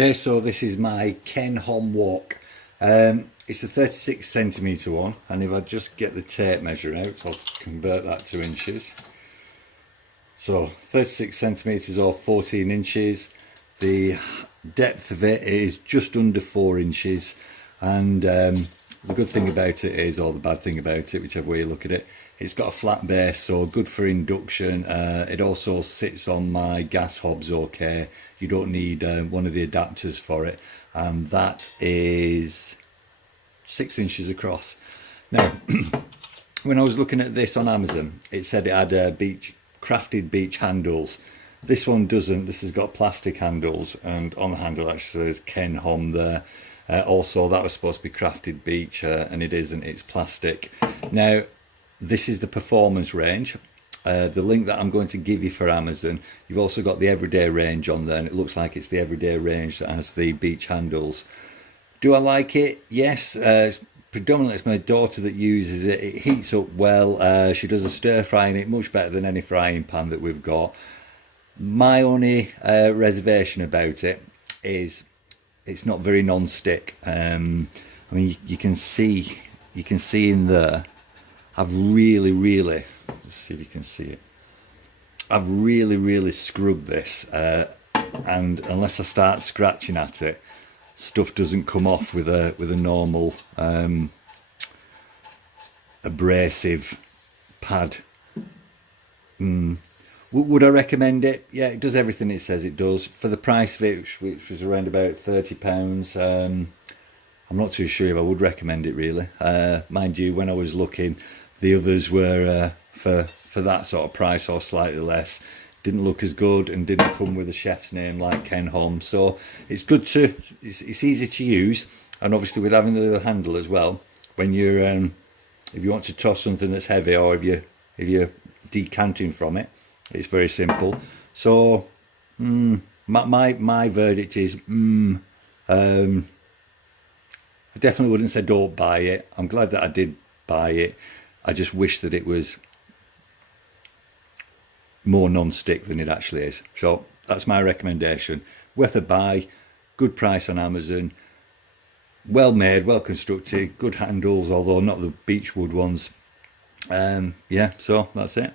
Okay, so this is my Ken Hom wok. It's a 36cm one, and if I just get the tape measure out, I'll convert that to inches. So 36cm or 14 inches. The depth of it is just under 4 inches, and the good thing about it is, or the bad thing about it, whichever way you look at it, it's got a flat base, so good for induction. It also sits on my gas hobs okay. You don't need one of the adapters for it, and that is 6 inches across. Now, when I was looking at this on Amazon, it said it had crafted beech handles. This one doesn't. This has got plastic handles, and on the handle actually says Ken Hom there. Also, that was supposed to be crafted beech, and it isn't. It's plastic. Now, this is the performance range. The link that I'm going to give you for Amazon, you've also got the everyday range on there, and it looks like it's the everyday range that has the beech handles. Do I like it? Yes. Predominantly it's my daughter that uses it. It heats up well. She does a stir fry in it much better than any frying pan that we've got. My only reservation about it is it's not very non-stick. I mean, you can see in there, I've really, let's see if you can see it. I've really scrubbed this, and unless I start scratching at it, stuff doesn't come off with a normal abrasive pad. Would I recommend it? Yeah, it does everything it says it does. For the price of it, which was around about £30, I'm not too sure if I would recommend it really. Mind you, when I was looking, the others were for that sort of price or slightly less. Didn't look as good and didn't come with a chef's name like Ken Hom. So it's good to, it's easy to use, and obviously with having the little handle as well, when you're if you want to toss something that's heavy, or if you're decanting from it, it's very simple. So my verdict is I definitely wouldn't say don't buy it. I'm glad that I did buy it. I just wish that it was more non-stick than it actually is. So that's my recommendation. Worth a buy, good price on Amazon, well made, well constructed, good handles, although not the beechwood ones. Yeah, so that's it.